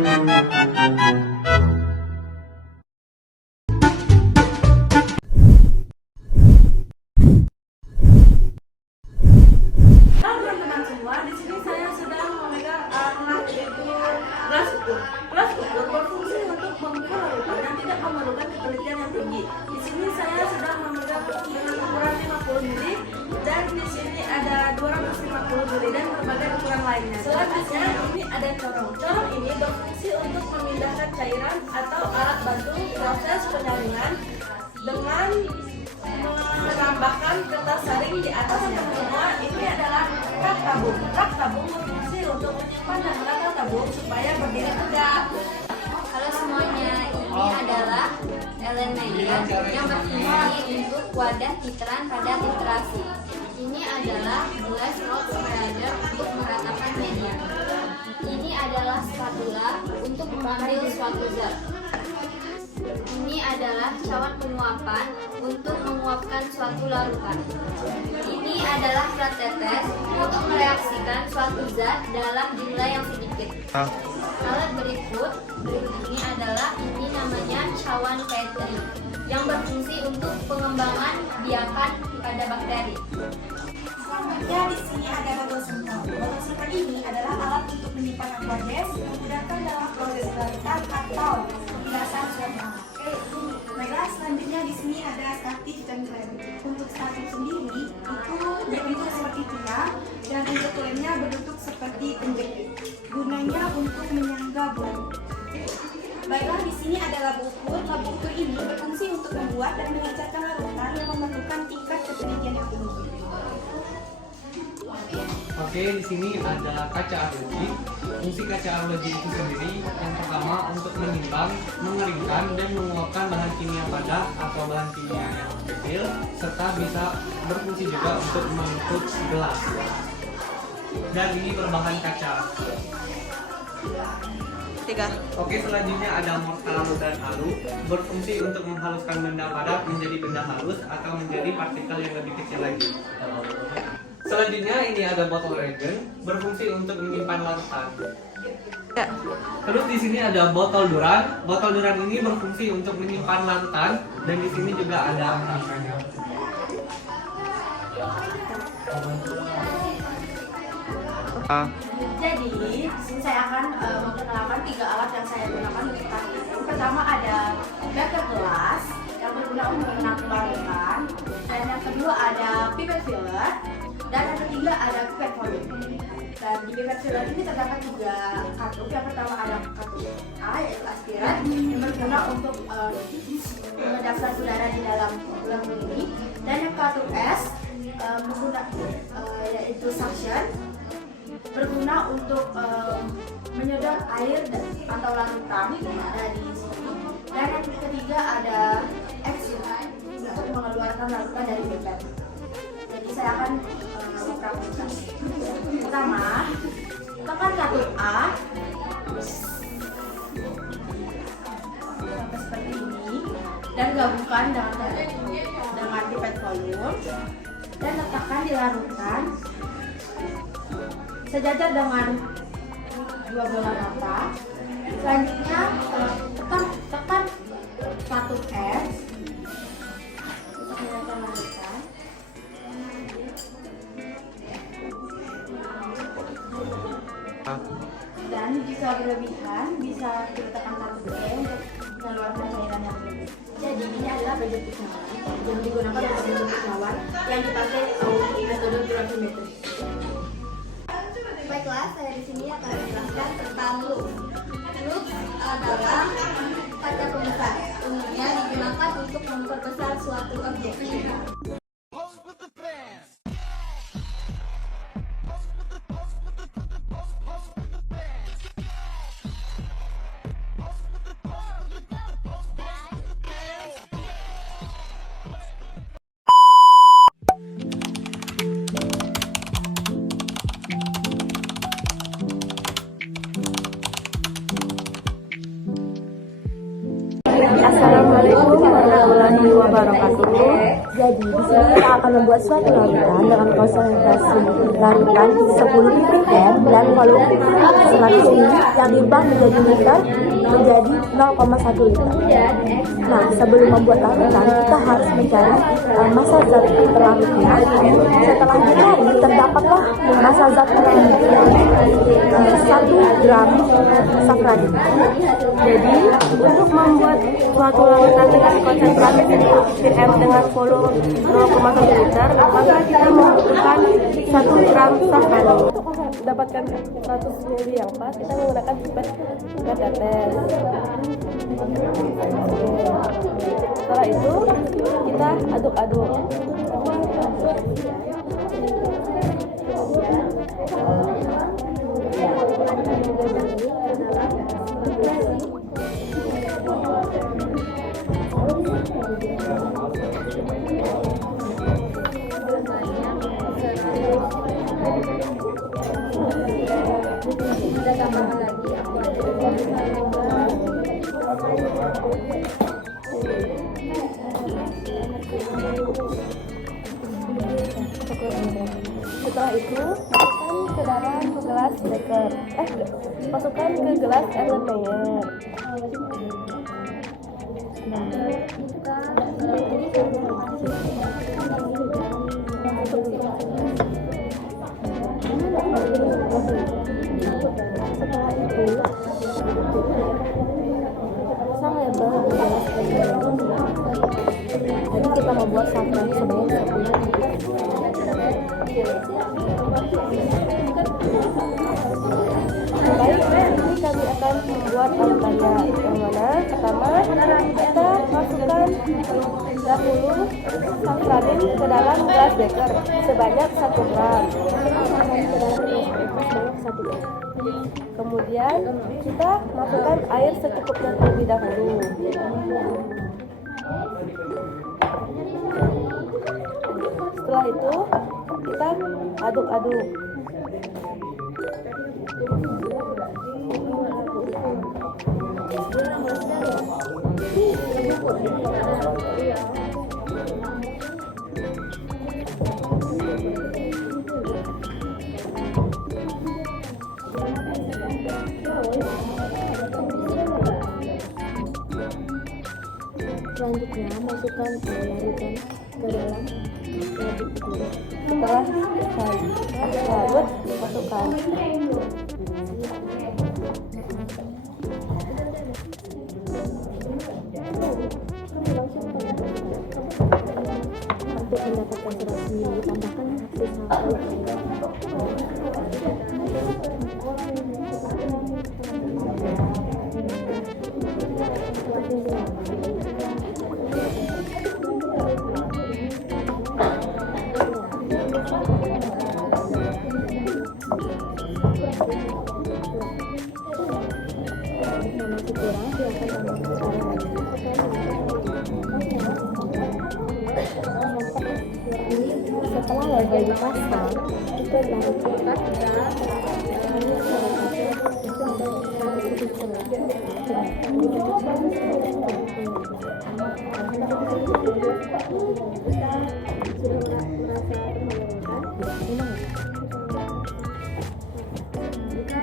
teman-teman semua, di sini saya sedang memegang alat yaitu gelas ukur. Gelas ukur berfungsi untuk mengukur larutan dan tidak memerlukan ketelitian yang tinggi. Di sini saya sedang memegang dengan ukuran 50 ml dan di sini ada 250 ml dan berbagai ukuran lainnya. Selanjutnya ini ada corong. Corong ini berfungsi untuk memindahkan cairan atau alat bantu proses penyaringan dengan menambahkan kertas saring di atas yang semua. Ini adalah rak tabung. Rak tabung berfungsi untuk menyimpan dan menata tabung supaya berdiri tegak. Halo semuanya, ini adalah elemen yang berfungsi untuk wadah titeran pada literasi. Ini adalah gelas rock spreader untuk meratakan media. Ini adalah spatula untuk mengambil suatu zat. Ini adalah cawan penguapan untuk menguapkan suatu larutan. Ini adalah plat tetes untuk mereaksikan suatu zat dalam jumlah yang sedikit. Alat berikut ini adalah namanya cawan Petri yang berfungsi untuk pengembangan biakan pada bakteri. Selanjutnya di sini ada botol semprot. Botol semprot ini adalah alat untuk menyimpan aquagas yang digunakan dalam proses larutan atau pembiasan suatu alat. Baiklah, selanjutnya di sini ada statif dan klem. Untuk statif sendiri itu berbentuk seperti tiang dan untuk klemnya berbentuk seperti penjepit. Gunanya untuk menyangga bola. Baiklah, di sini ada labu ukur. Labu ukur ini berfungsi untuk membuat dan mengecerkan larutan yang memerlukan tingkat ketelitian yang tinggi. Oke, di sini ada kaca arloji. Fungsi kaca arloji itu sendiri yang pertama untuk menimbang, mengeringkan, dan menguapkan bahan kimia padat atau bahan kimia yang kecil, serta bisa berfungsi juga untuk mengikut gelas. Dan ini berbahan kaca. Oke, selanjutnya ada mortar dan alu, berfungsi untuk menghaluskan benda padat menjadi benda halus atau menjadi partikel yang lebih kecil lagi. Selanjutnya ini ada botol regen, berfungsi untuk menyimpan larutan. Terus di sini ada botol duran. Botol duran ini berfungsi untuk menyimpan larutan dan di sini juga ada angkanya. Jadi, di sini saya akan memperkenalkan 3 alat yang saya gunakan untuk taktik. Yang pertama ada beker gelas yang berguna untuk menampung larutan, dan yang kedua ada pipet filler, dan yang ketiga ada pipet volume. Dan di pipet filler ini terdapat 3 katup. Yang pertama ada katup A yaitu aspiran yang berguna untuk mendaftar udara di dalam lambung ini, dan yang katup S berguna yaitu suction, berguna untuk menyedot air atau larutan yang ada di sini, dan yang ketiga ada exit untuk mengeluarkan larutan dari pipet. Jadi saya akan mempraktikkan. Pertama, tekan katup A seperti ini dan gabungkan dengan pipet volume dan letakkan di larutan sejajar dengan 2 bola mata. Selanjutnya tekan katup S untuk menyalakan larutan. Dan jika berlebihan bisa kita tekan katup E untuk mengeluarkan cairan yang berlebih. Jadi ini adalah penjepit cawan yang digunakan untuk penjepit cawan yang dipakai untuk metode gravimetri. Baiklah, saya di sini akan menjelaskan tentang loop. Loop adalah kaca pembesar. Umumnya digunakan untuk memperbesar suatu objek. Assalamualaikum warahmatullahi wabarakatuh. Jadi di sini kita akan membuat suatu larutan dengan konsentrasi larutan 10 ppm dan volume 100 ml yang diubah menjadi liter menjadi 0,1 liter. Nah, sebelum membuat larutan kita harus mencari massa zat terlarutnya. Setelah dicari terdapatlah massa zat terlarutnya 1 gram safranin. Jadi untuk membuat suatu larutan dengan konsentrasi 10 ppm dengan volume 0,1 liter, maka kita membutuhkan 1 gram safranin. Untuk mendapatkan 100 ml yang pas, kita menggunakan pipet tetes. Setelah itu kita aduk-aduk. Kita tambahkan lagi Setelah itu masukkan ke dalam gelas beker. Masukkan ke gelas Erlenmeyer. Setelah itu pasang label di gelas Erlenmeyer. Jadi kita membuat sampel sebanyak 1 liter. Baik, ini kami akan membuat larutannya. Yang mana pertama kita masukkan dahulu safranin ke dalam gelas beker sebanyak 1 gram. Kemudian kita masukkan air secukupnya terlebih dahulu. Setelah itu kita aduk-aduk. Selanjutnya masukkan larutan ke dalam waduk dulu. Setelah larut masukkan. Untuk mendapatkan 100 ml tambahkan sisa air. Setelah label dipasang, kita larutkan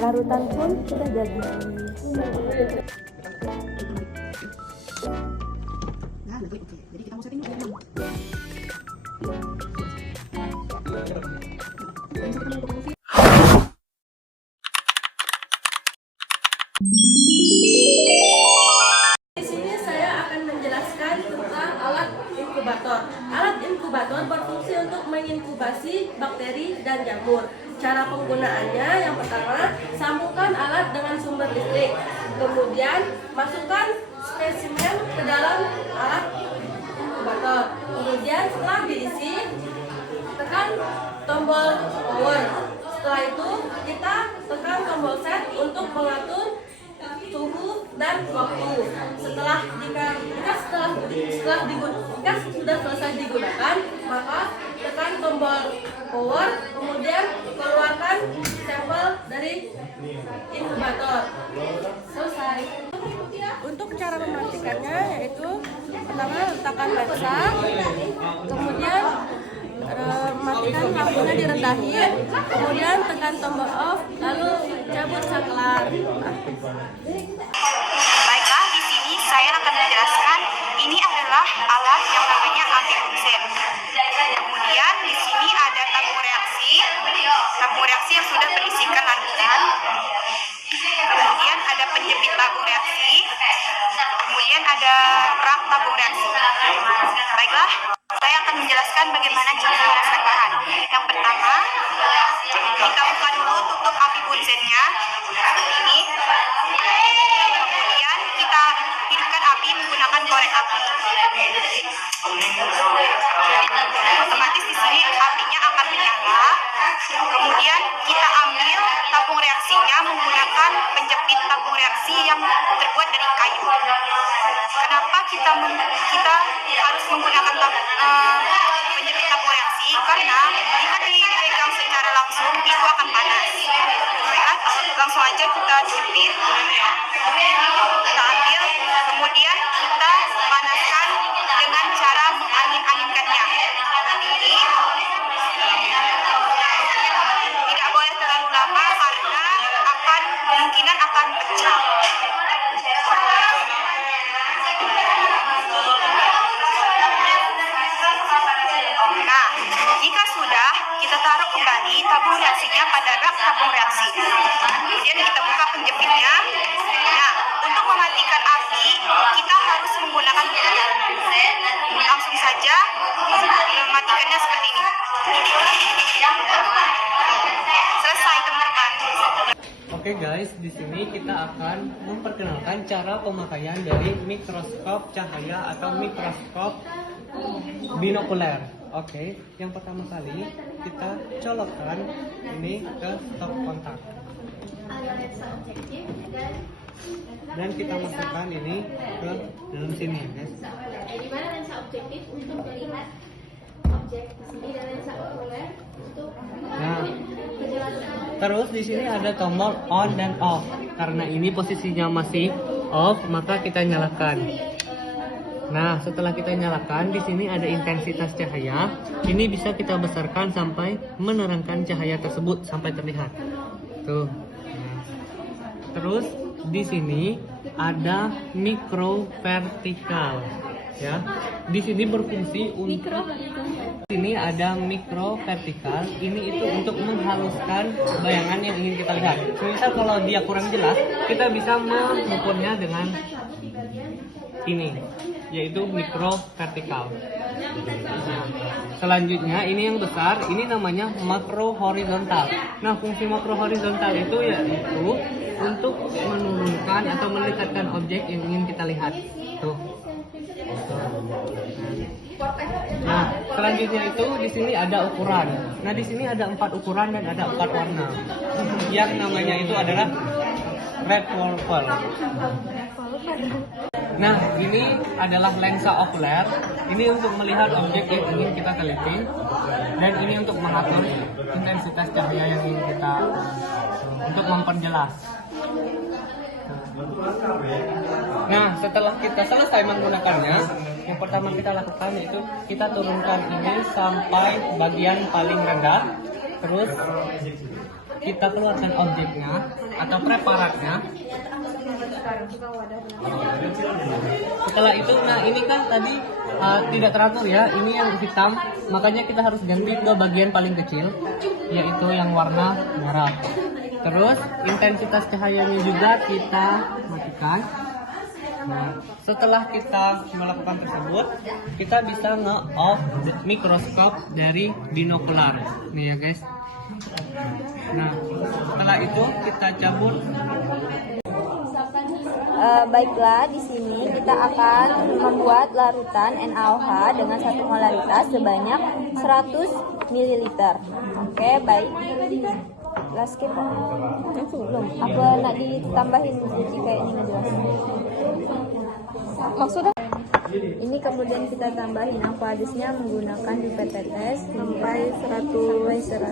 larutan pun sudah jadi. Jadi kita mau setting dulu. Di sini saya akan menjelaskan tentang alat inkubator. Alat inkubator berfungsi untuk menginkubasi bakteri dan jamur. Cara penggunaannya yang pertama, sambungkan alat dengan sumber listrik. Kemudian masukkan spesimen ke dalam alat inkubator. Kemudian setelah diisi, tekan tombol power. Setelah itu kita tekan tombol set untuk mengatur suhu dan waktu. Setelah sudah selesai digunakan, maka tekan tombol power, kemudian keluarkan sampel dari inkubator. Selesai. Untuk cara mematikannya yaitu pertama letakkan lensa, kemudian matikan lampunya direndahin, kemudian tekan tombol off, lalu cabut saklar. Baiklah, di sini saya akan menjelaskan ini adalah alat yang namanya api bunsen. Kemudian di sini ada tabung reaksi yang sudah berisikan larutan. Kemudian ada penjepit tabung reaksi. Kemudian ada rak tabung reaksi. Baiklah, saya akan menjelaskan bagaimana cara memasang bahan. Yang pertama, kita buka dulu tutup api bunsennya seperti ini. Kemudian kita hidupkan api menggunakan korek api. Otomatis di sini apinya akan menyala. Kemudian kita ambil tabung reaksinya menggunakan penjepit tabung reaksi yang terbuat dari kayu. Kenapa kita harus menggunakan penjepit tabung reaksi? Karena jika dipegang secara langsung itu akan panas. Baiklah, langsung aja kita jepit, kita ambil, kemudian kita panaskan dengan cara mengangin-anginkannya. Ini tidak boleh terlalu lama karena kemungkinan akan pecah. Nah, jika sudah, kita taruh kembali tabung reaksinya pada rak tabung reaksi. Kemudian kita buka penjepitnya. Nah, untuk mematikan api, kita harus menggunakan langsung saja mematikannya seperti ini. Selesai, teman-teman. Oke guys, di sini kita akan memperkenalkan cara pemakaian dari mikroskop cahaya atau mikroskop binokuler. Oke, yang pertama kali kita colokkan ini ke stop kontak. Dan kita masukkan ini ke dalam sini, guys. Di mana lensa objektif untuk melihat objek di sini dan lensa okuler untuk Nah, terus di sini ada tombol on dan off. Karena ini posisinya masih off, maka kita nyalakan. Nah, setelah kita nyalakan, di sini ada intensitas cahaya. Ini bisa kita besarkan sampai menerangkan cahaya tersebut sampai terlihat. Tuh. Nah. Terus di sini ada mikro vertikal. Ya, di sini berfungsi untuk ini ada mikro vertikal. Ini itu untuk menghaluskan bayangan yang ingin kita lihat. Misal kalau dia kurang jelas, kita bisa mengukurnya dengan ini, yaitu mikro vertikal. Nah, selanjutnya ini yang besar, ini namanya makro horizontal. Nah, fungsi makro horizontal itu yaitu untuk menurunkan atau mendekatkan objek yang ingin kita lihat. Tuh. Nah, selanjutnya itu di sini ada ukuran. Nah, di sini ada 4 ukuran dan ada 4 warna. Yang namanya itu adalah red wolfer. Nah, ini adalah lensa okuler. Ini untuk melihat objek yang ingin kita teliti, dan ini untuk mengatur intensitas cahaya yang ingin kita untuk memperjelas. Nah, setelah kita selesai menggunakannya, yang pertama kita lakukan yaitu kita turunkan ini sampai bagian paling rendah. Terus kita keluarkan objeknya atau preparatnya. Setelah itu, nah ini kan tadi tidak teratur ya, ini yang hitam, makanya kita harus ganti ke bagian paling kecil, yaitu yang warna merah. Terus intensitas cahayanya juga kita matikan. Nah, setelah kita melakukan tersebut, kita bisa nge-off mikroskop dari binokular. Nih ya guys. Nah, setelah itu kita cabut. Baiklah, di sini kita akan membuat larutan NaOH dengan satu molaritas sebanyak 100 ml. Oke, baik. Last skip belum. Apa nak ditambahin uji kayaknya nggak jelas. Maksudnya ini kemudian kita tambahin aqueousnya menggunakan pipet sampai 100 ml.